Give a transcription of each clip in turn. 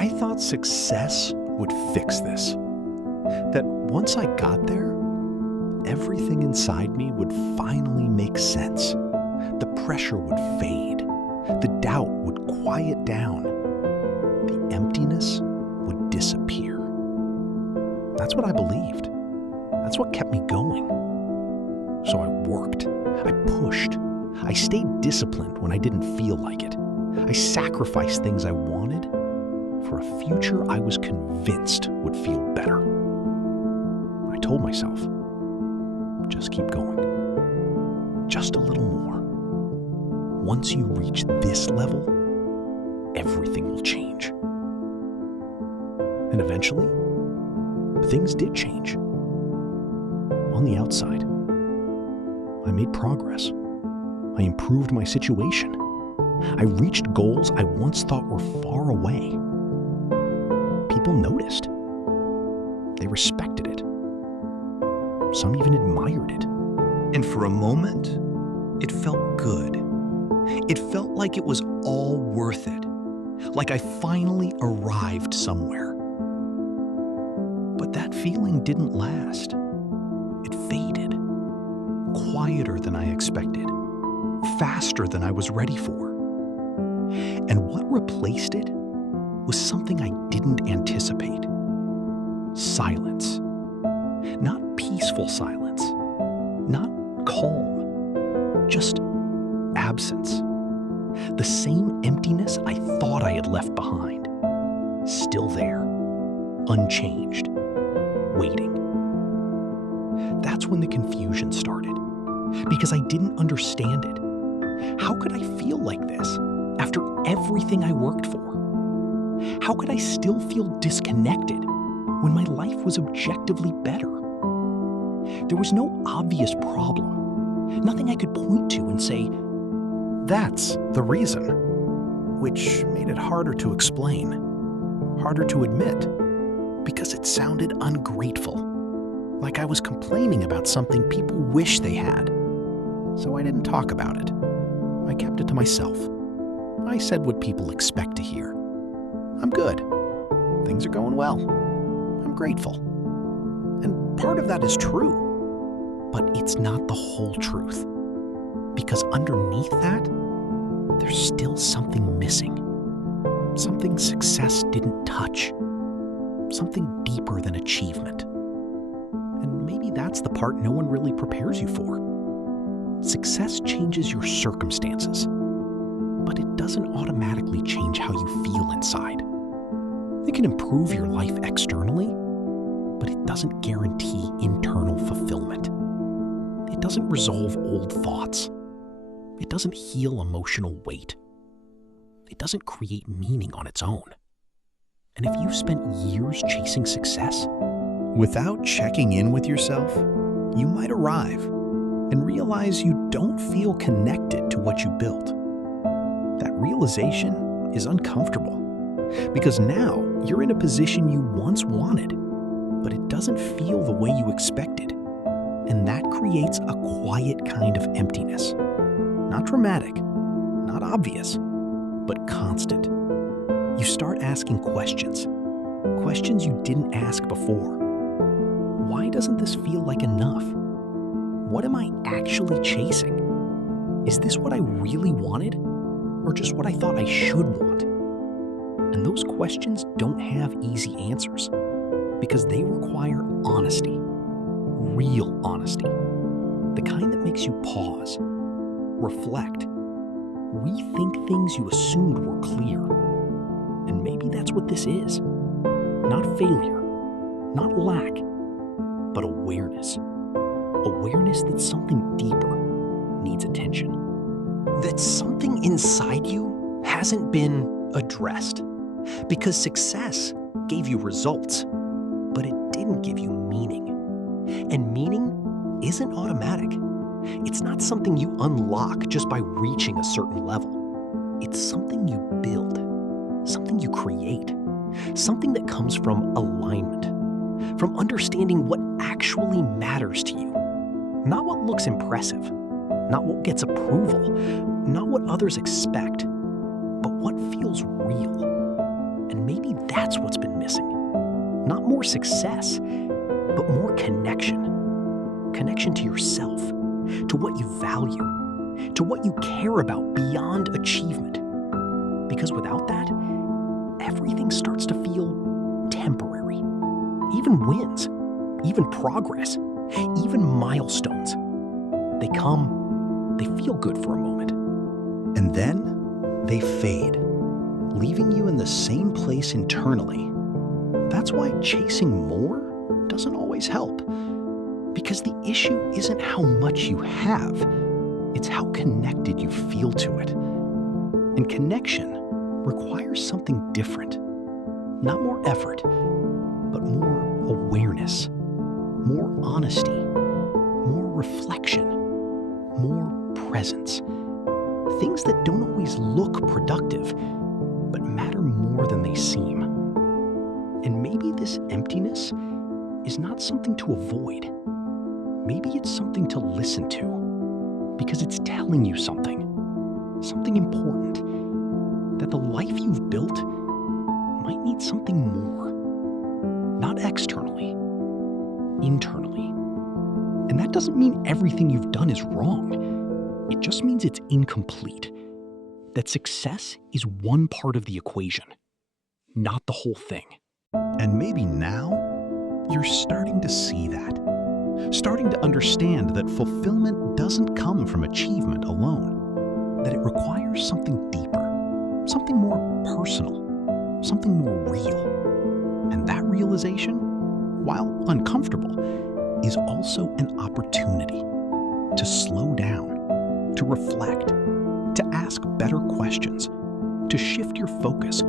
I thought success would fix this. That once I got there, everything inside me would finally make sense. The pressure would fade. The doubt would quiet down. The emptiness would disappear. That's what I believed. That's what kept me going. So I worked. I pushed. I stayed disciplined when I didn't feel like it. I sacrificed things I wanted for a future I was convinced would feel better. I told myself, just keep going. Just a little more. Once you reach this level, everything will change. And eventually, things did change. On the outside, I made progress. I improved my situation. I reached goals I once thought were far away. People noticed. They respected it. Some even admired it. And for a moment, it felt good. It felt like it was all worth it. Like I finally arrived somewhere. But that feeling didn't last. It faded. Quieter than I expected. Faster than I was ready for. And what replaced it was something I didn't anticipate. Silence. Not peaceful silence. Not calm. Just absence. The same emptiness I thought I had left behind. Still there. Unchanged. Waiting. That's when the confusion started. Because I didn't understand it. How could I feel like this after everything I worked for? How could I still feel disconnected when my life was objectively better? There was no obvious problem. Nothing I could point to and say, that's the reason. Which made it harder to explain. Harder to admit. Because it sounded ungrateful. Like I was complaining about something people wish they had. So I didn't talk about it. I kept it to myself. I said what people expect to hear. I'm good. Things are going well. I'm grateful. And part of that is true. But it's not the whole truth. Because underneath that, there's still something missing. Something success didn't touch. Something deeper than achievement. And maybe that's the part no one really prepares you for. Success changes your circumstances, but it doesn't automatically change how you feel inside. It can improve your life externally, but it doesn't guarantee internal fulfillment. It doesn't resolve old thoughts. It doesn't heal emotional weight. It doesn't create meaning on its own. And if you've spent years chasing success, without checking in with yourself, you might arrive and realize you don't feel connected to what you built. That realization is uncomfortable because now you're in a position you once wanted, but it doesn't feel the way you expected. And that creates a quiet kind of emptiness. Not dramatic, not obvious, but constant. You start asking questions you didn't ask before. Why doesn't this feel like enough? What am I actually chasing? Is this what I really wanted, or just what I thought I should want? And those questions don't have easy answers, because they require honesty, real honesty, the kind that makes you pause, reflect, rethink things you assumed were clear. And maybe that's what this is. Not failure, not lack, but awareness. Awareness that something deeper needs attention. That something inside you hasn't been addressed. Because success gave you results, but it didn't give you meaning. And meaning isn't automatic. It's not something you unlock just by reaching a certain level. It's something you build, something you create, something that comes from alignment, from understanding what actually matters to you. Not what looks impressive, not what gets approval, not what others expect, but what feels real. And maybe that's what's been missing. Not more success, but more connection. Connection to yourself, to what you value, to what you care about beyond achievement. Because without that, everything starts to feel temporary. Even wins, even progress, even milestones. They come, they feel good for a moment. And then they fade, leaving you in the same place internally. That's why chasing more doesn't always help. Because the issue isn't how much you have, it's how connected you feel to it. And connection requires something different. Not more effort, but more awareness, more honesty, more reflection, more presence. Things that don't always look productive, but matter more than they seem. And maybe this emptiness is not something to avoid. Maybe it's something to listen to, because it's telling you something important, that the life you've built might need something more. Not externally, internally. And that doesn't mean everything you've done is wrong. It just means it's incomplete. That success is one part of the equation, not the whole thing. And maybe now you're starting to see that. Starting to understand that fulfillment doesn't come from achievement alone. That it requires something deeper, something more personal, something more real. And that realization, while uncomfortable, is also an opportunity to slow down, to reflect, to ask better questions, to shift your focus,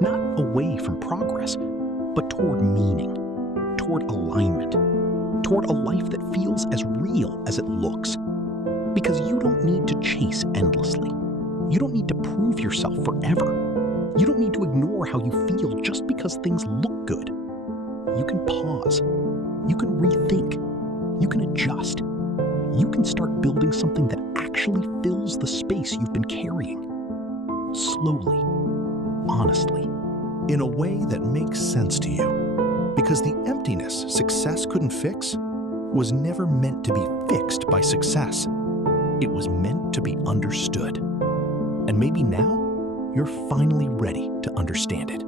not away from progress, but toward meaning, toward alignment, toward a life that feels as real as it looks. Because you don't need to chase endlessly. You don't need to prove yourself forever. You don't need to ignore how you feel just because things look good. You can pause. You can rethink. You can adjust. You can start building something that actually fills the space you've been carrying. Slowly, honestly, in a way that makes sense to you. Because the emptiness success couldn't fix was never meant to be fixed by success. It was meant to be understood. And maybe now, you're finally ready to understand it.